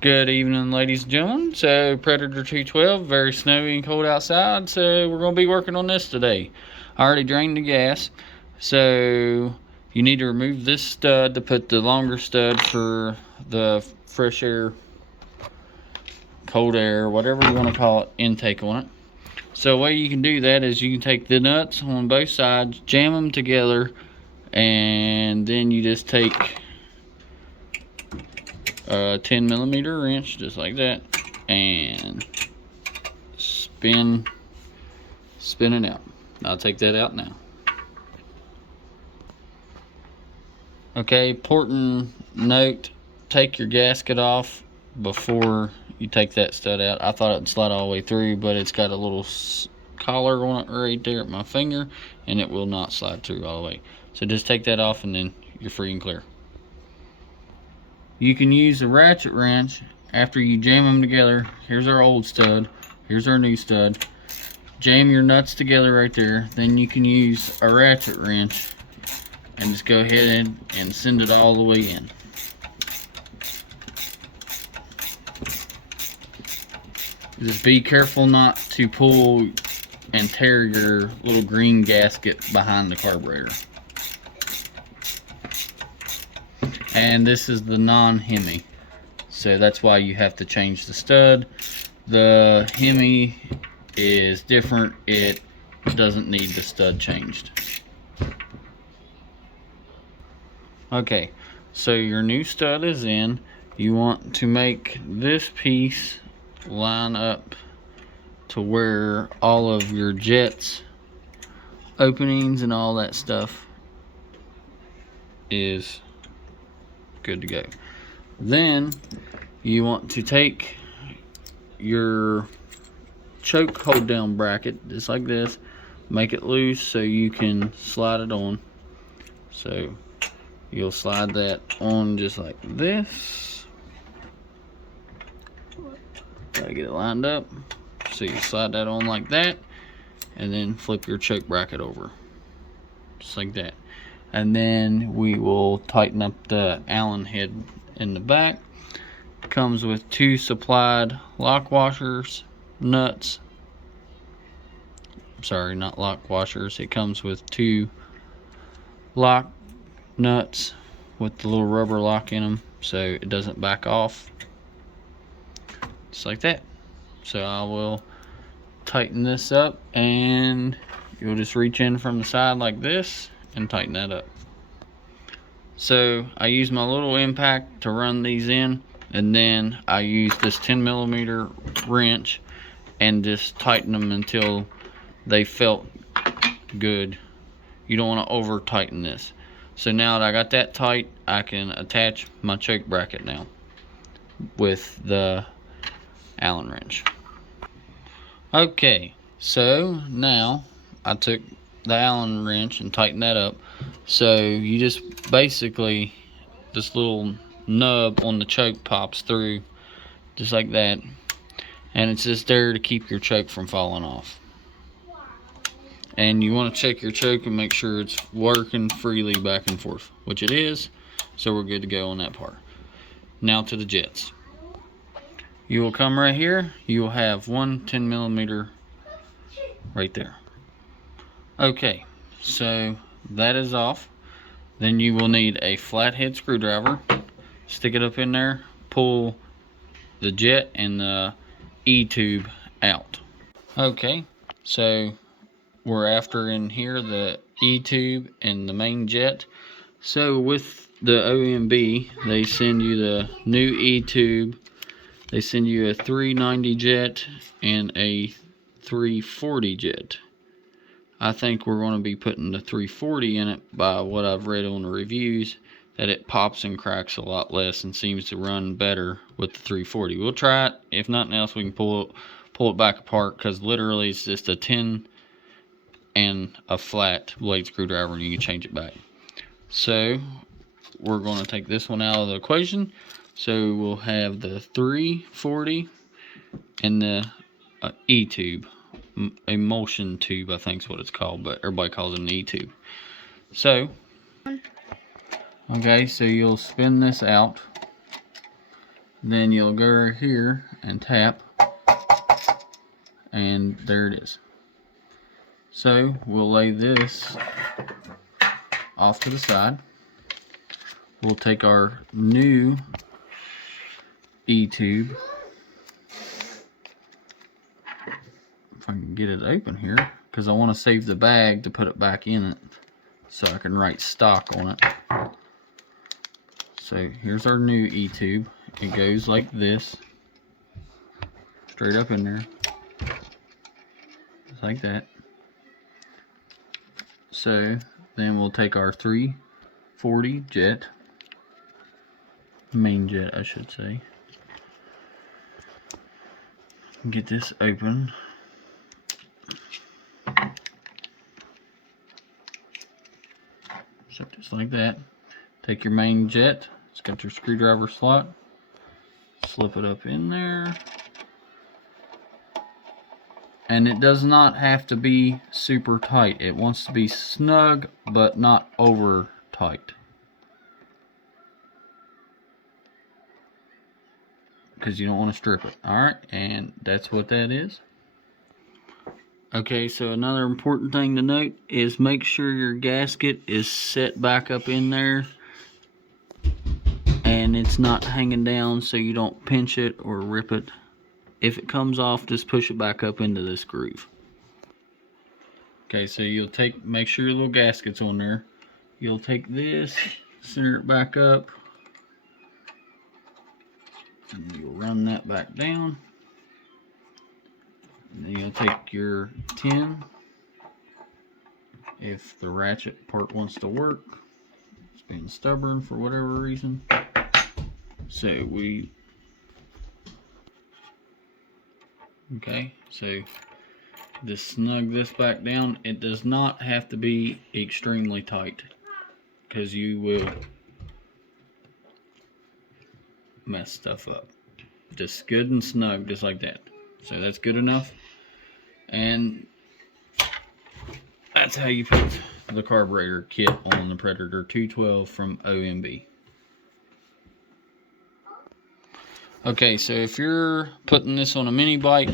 Good evening, ladies and gentlemen. So, Predator 212, very snowy and cold outside, so we're going to be working on this today. I already drained the gas, so you need to remove this stud to put the longer stud for the fresh air, cold air, whatever you want to call it, intake on it. So, the way you can do that is you can take the nuts on both sides, jam them together, and then you just take a 10mm wrench, just like that, and spin it out. I'll take that out now. Okay, important note, take your gasket off before you take that stud out. I thought it would slide all the way through, but it's got a little collar on it right there at my finger, and it will not slide through all the way. So just take that off and then you're free and clear. You can use a ratchet wrench after you jam them together. Here's our old stud, here's our new stud. Jam your nuts together right there. Then you can use a ratchet wrench and just go ahead and send it all the way in. Just be careful not to pull and tear your little green gasket behind the carburetor. And this is the non-hemi, so that's why you have to change the stud. The hemi is different, it doesn't need the stud changed. Okay, so your new stud is in. You want to make this piece line up to where all of your jets openings and all that stuff is good to go. Then you want to take your choke hold down bracket just like this, make it loose so you can slide it on. So you'll slide that on just like this. Gotta get it lined up. So you slide that on like that, and then flip your choke bracket over just like that. And then we will tighten up the Allen head in the back. Comes with 2 supplied lock washers, nuts. Sorry, not lock washers. It comes with 2 lock nuts with the little rubber lock in them so it doesn't back off. Just like that. So I will tighten this up, and you'll just reach in from the side like this and tighten that up. So I use my little impact to run these in, and then I use this 10mm wrench and just tighten them until they felt good. You don't want to over tighten this. So now that I got that tight, I can attach my choke bracket now with the Allen wrench. Okay, so now I took the Allen wrench and tightened that up. So you just basically, this little nub on the choke pops through just like that, and it's just there to keep your choke from falling off. And you want to check your choke and make sure it's working freely back and forth, which it is, so we're good to go on that part. Now to the jets. You will come right here, you will have 1 10mm right there. Okay, so that is off. Then you will need a flathead screwdriver. Stick it up in there, pull the jet and the E-tube out. Okay, so we're after in here the E-tube and the main jet. So with the OMB, they send you the new E-tube. They send you a 390 jet and a 340 jet. I think we're going to be putting the 340 in it by what I've read on the reviews, that it pops and cracks a lot less and seems to run better with the 340. We'll try it. If nothing else, we can pull it back apart, because literally it's just a 10 and a flat blade screwdriver and you can change it back. So we're going to take this one out of the equation. So we'll have the 340 and the E-tube, emulsion tube I think is what it's called, but everybody calls it an E-tube. So okay, so you'll spin this out Then you'll go right here and tap, and there it is. So we'll lay this off to the side. We'll take our new E-tube. If I can get it open here, because I want to save the bag to put it back in it so I can write stock on it. So here's our new E-tube. It goes like this, straight up in there, just like that. So then we'll take our 340-Jet, main jet I should say, get this open. So just like that. Take your main jet, it's got your screwdriver slot, slip it up in there. And it does not have to be super tight. It wants to be snug, but not over tight, because you don't want to strip it. Alright, and that's what that is. Okay, so another important thing to note is make sure your gasket is set back up in there and it's not hanging down so you don't pinch it or rip it. If it comes off, just push it back up into this groove. Okay, so you'll make sure your little gasket's on there. You'll take this, center it back up, and you'll run that back down. And then you'll take your 10, if the ratchet part wants to work. It's being stubborn for whatever reason. So okay, so just snug this back down. It does not have to be extremely tight, because you will mess stuff up. Just good and snug, just like that. So that's good enough. And that's how you put the carburetor kit on the Predator 212 from OMB. Okay, so if you're putting this on a mini bike,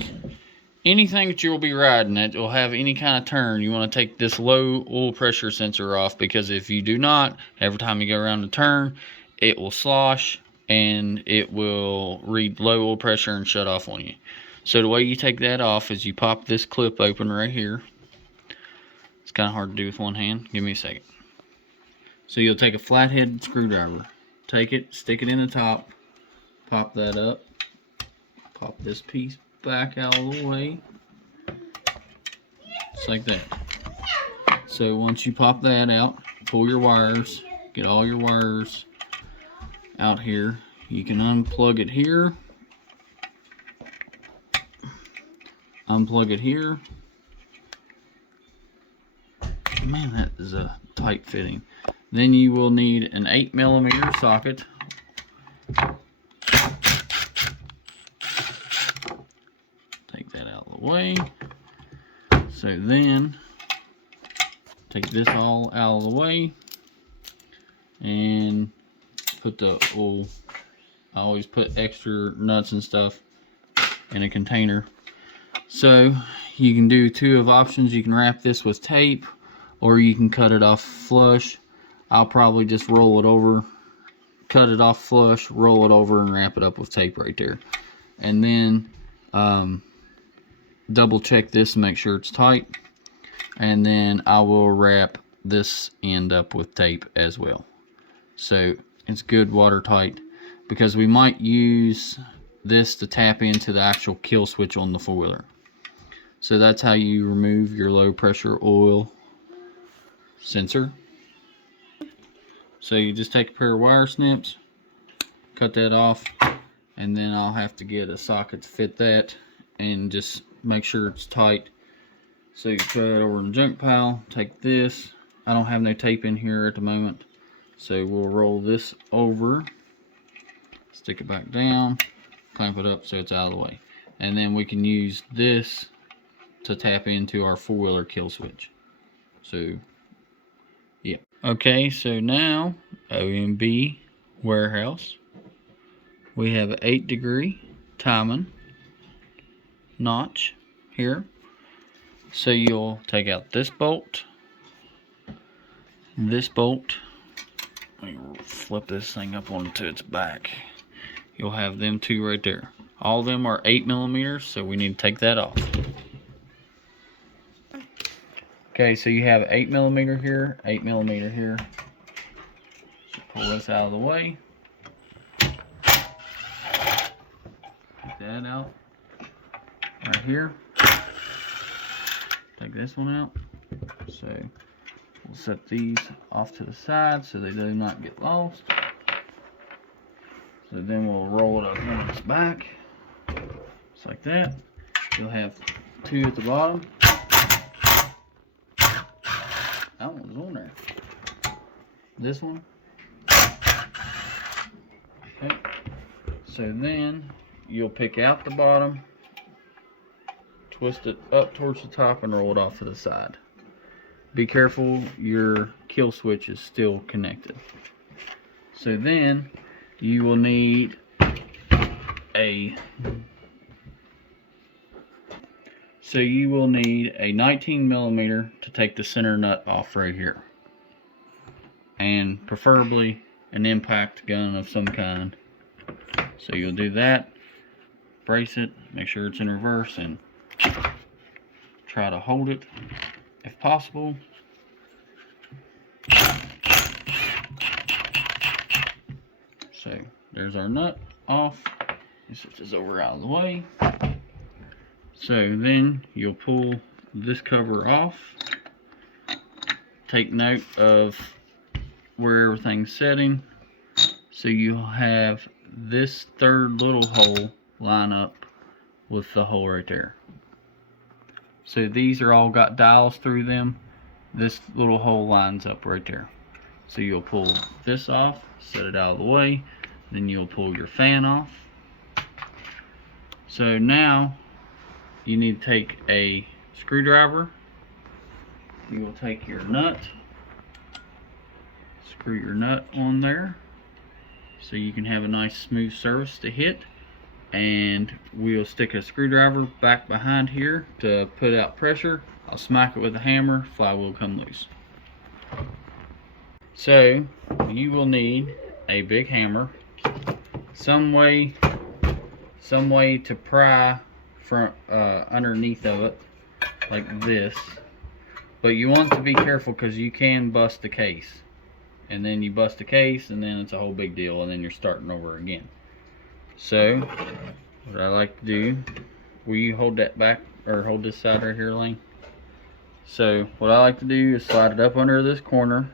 anything that you'll be riding that will have any kind of turn, you want to take this low oil pressure sensor off, because if you do not, every time you go around the turn, it will slosh and it will read low oil pressure and shut off on you. So the way you take that off is you pop this clip open right here. It's kind of hard to do with one hand. Give me a second. So you'll take a flathead screwdriver, take it, stick it in the top, pop that up, pop this piece back out of the way, just like that. So once you pop that out, pull your wires, get all your wires out here. You can unplug it here, unplug it here. Man, that is a tight fitting. Then you will need an 8mm socket. Take that out of the way. So then take this all out of the way and put the oil. I always put extra nuts and stuff in a container. So you can do two of options. You can wrap this with tape, or you can cut it off flush. I'll probably just roll it over, cut it off flush, roll it over, and wrap it up with tape right there. And then double check this and make sure it's tight. And then I will wrap this end up with tape as well. So it's good watertight, because we might use this to tap into the actual kill switch on the four-wheeler. So that's how you remove your low pressure oil sensor. So you just take a pair of wire snips, cut that off, and then I'll have to get a socket to fit that and just make sure it's tight. So you throw it over in the junk pile, take this. I don't have no tape in here at the moment, so we'll roll this over, stick it back down, clamp it up so it's out of the way. And then we can use this to tap into our four-wheeler kill switch. So yeah. Okay, so now OMB warehouse. we have an 8-degree timing notch here. So you'll take out this bolt, let me flip this thing up onto its back. You'll have them two right there. All of them are 8mm, so we need to take that off. Okay, so you have 8mm here, 8mm here. So pull this out of the way. Take that out. Right here. Take this one out. So we'll set these off to the side so they do not get lost. So then we'll roll it up on its back. Just like that. You'll have two at the bottom. That one's on there. This one. Okay. So then you'll pick out the bottom, twist it up towards the top, and roll it off to the side. Be careful, your kill switch is still connected. So then you will need a 19mm to take the center nut off right here, and preferably an impact gun of some kind. So you'll do that, brace it, make sure it's in reverse, and try to hold it if possible. So there's our nut off. Switch this over out of the way. So then you'll pull this cover off. Take note of where everything's setting. So you'll have this third little hole line up with the hole right there. So these are all got dials through them. This little hole lines up right there. So you'll pull this off, set it out of the way, then you'll pull your fan off. So now you need to take a screwdriver. You will take your nut, screw your nut on there so you can have a nice smooth surface to hit, and we'll stick a screwdriver back behind here to put out pressure. I'll smack it with a hammer, flywheel will come loose. So you will need a big hammer, some way to pry from underneath of it like this, but you want to be careful because you can bust the case, and then you bust the case and then it's a whole big deal, and then you're starting over again. So what I like to do, will you hold that back, or hold this side right here, Lane? So what I like to do is slide it up under this corner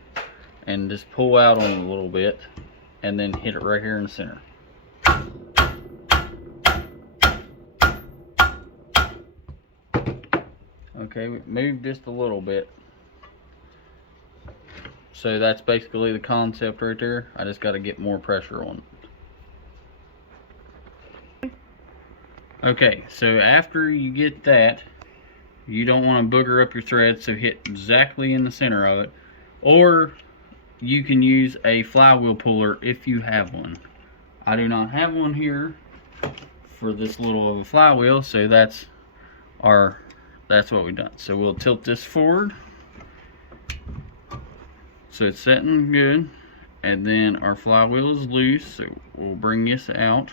and just pull out on it a little bit, and then hit it right here in the center. Okay, move just a little bit. So that's basically the concept right there. I just got to get more pressure on it. Okay, so after you get that, you don't want to booger up your thread, so hit exactly in the center of it. Or you can use a flywheel puller if you have one. I do not have one here for this little of a flywheel, so that's what we've done. So we'll tilt this forward so it's setting good, and then our flywheel is loose, so we'll bring this out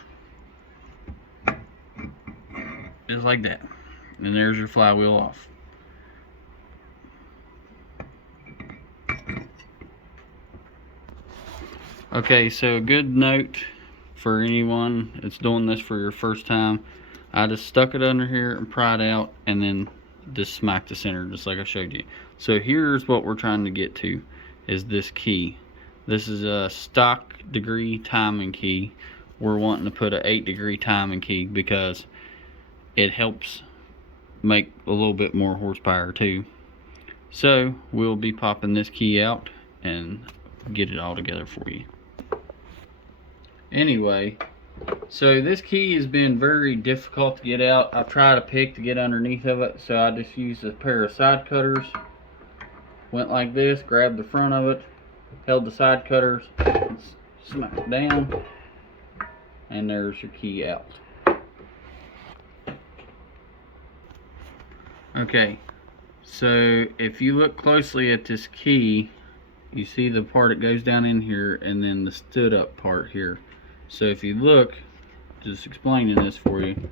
just like that, and there's your flywheel off. Okay, so a good note for anyone that's doing this for your first time, I just stuck it under here and pried out, and then just smack the center just like I showed you. So here's what we're trying to get to, is this key. This is a stock degree timing key. We're wanting to put an 8-degree timing key because it helps make a little bit more horsepower too. So we'll be popping this key out and get it all together for you. Anyway, so this key has been very difficult to get out. I've tried a pick to get underneath of it, so I just used a pair of side cutters. Went like this, grabbed the front of it, held the side cutters, smacked it down, and there's your key out. Okay, so if you look closely at this key, you see the part that goes down in here and then the stood up part here. So if you look, just explaining this for you,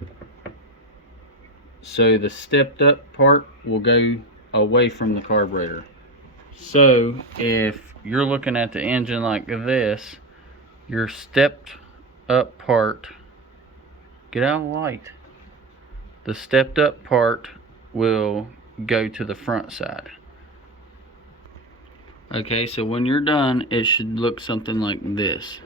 so the stepped up part will go away from the carburetor. So if you're looking at the engine like this, your stepped up part, get out of the light, the stepped up part will go to the front side. Okay, so when you're done, it should look something like this.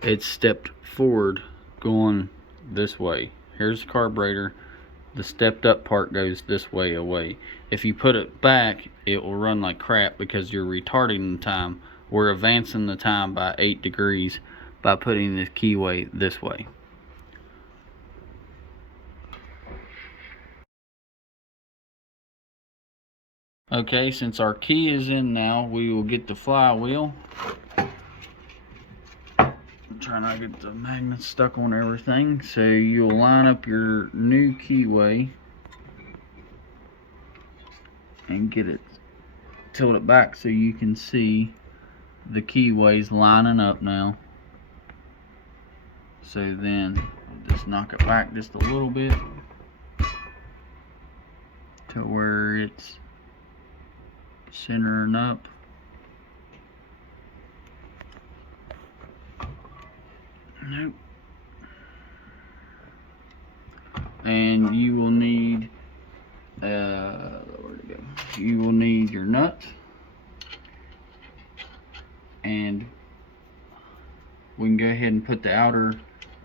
It's stepped forward going this way. Here's the carburetor. The stepped up part goes this way away. If you put it back, it will run like crap because you're retarding the time. We're advancing the time by 8 degrees by putting the keyway this way. Okay, since our key is in now, we will get the flywheel. I'm trying not to get the magnets stuck on everything. So you'll line up your new keyway and get it, tilt it back so you can see the keyways lining up now. So then I'll just knock it back just a little bit to where it's centering up. Nope. And you will need where'd it go? You will need your nut, and we can go ahead and put the outer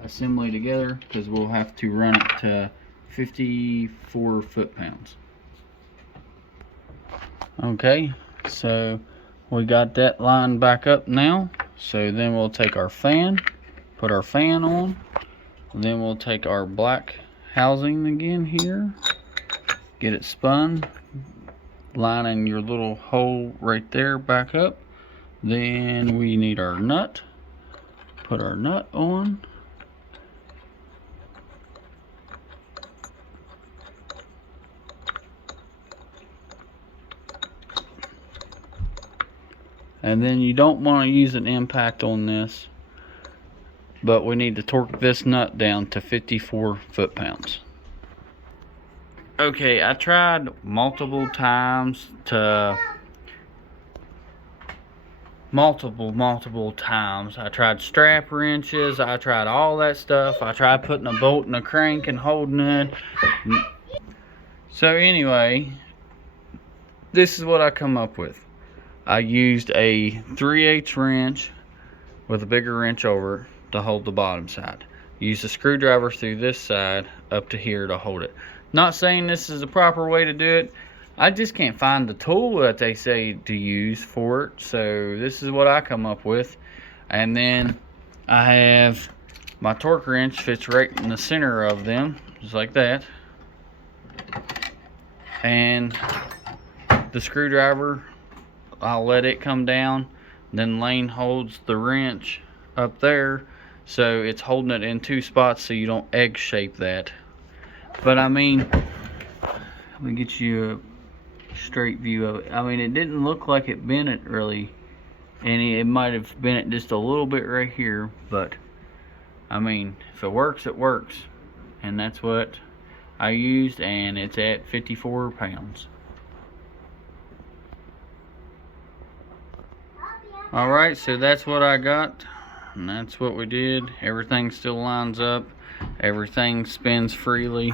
assembly together because we'll have to run it to 54 foot-pounds. Okay, so we got that lined back up now. So then we'll take our fan, put our fan on, then we'll take our black housing again here, get it spun, lining your little hole right there back up. Then we need our nut, put our nut on, and then you don't want to use an impact on this, but we need to torque this nut down to 54 foot-pounds. Okay, I tried multiple times to multiple times. I tried strap wrenches, I tried all that stuff. I tried putting a bolt in a crank and holding it. So anyway, this is what I come up with. I used a 3/8 wrench with a bigger wrench over it to hold the bottom side. Use a screwdriver through this side up to here to hold it. Not saying this is the proper way to do it. I just can't find the tool that they say to use for it. So this is what I come up with. And then I have my torque wrench fits right in the center of them, just like that. And the screwdriver, I'll let it come down. Then Lane holds the wrench up there, so it's holding it in two spots so you don't egg shape that. But I mean, let me get you a straight view of it. I mean, it didn't look like it bent it really, and it might have bent it just a little bit right here, but I mean, if it works, it works. And that's what I used, and it's at 54 pounds. Alright, so that's what I got, and that's what we did. Everything still lines up, everything spins freely,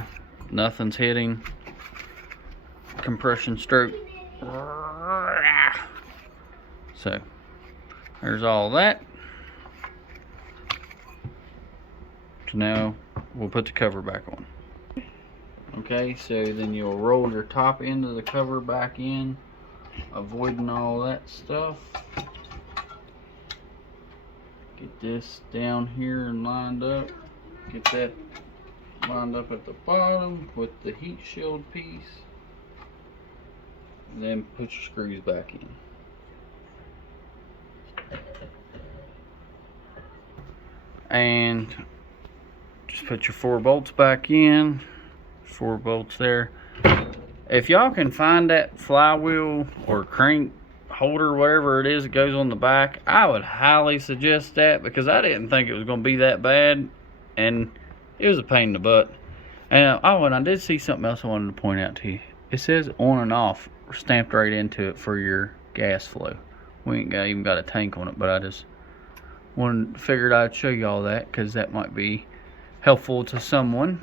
nothing's hitting. Compression stroke. So there's all that. So now we'll put the cover back on. Okay, so then you'll roll your top end of the cover back in, avoiding all that stuff. Get this down here and lined up. Get that lined up at the bottom with the heat shield piece. And then put your screws back in. And Just put your 4 bolts back in. 4 bolts there. If y'all can find that flywheel or crank holder, whatever it is that goes on the back, I would highly suggest that, because I didn't think it was going to be that bad, and it was a pain in the butt. And oh, and I did see something else I wanted to point out to you. It says on and off stamped right into it for your gas flow. We ain't even got a tank on it, but I just figured I'd show you all that, because that might be helpful to someone.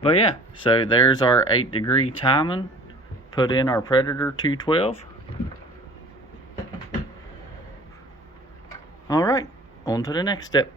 But yeah, so there's our 8-degree timing. Put in our Predator 212. All right, on to the next step.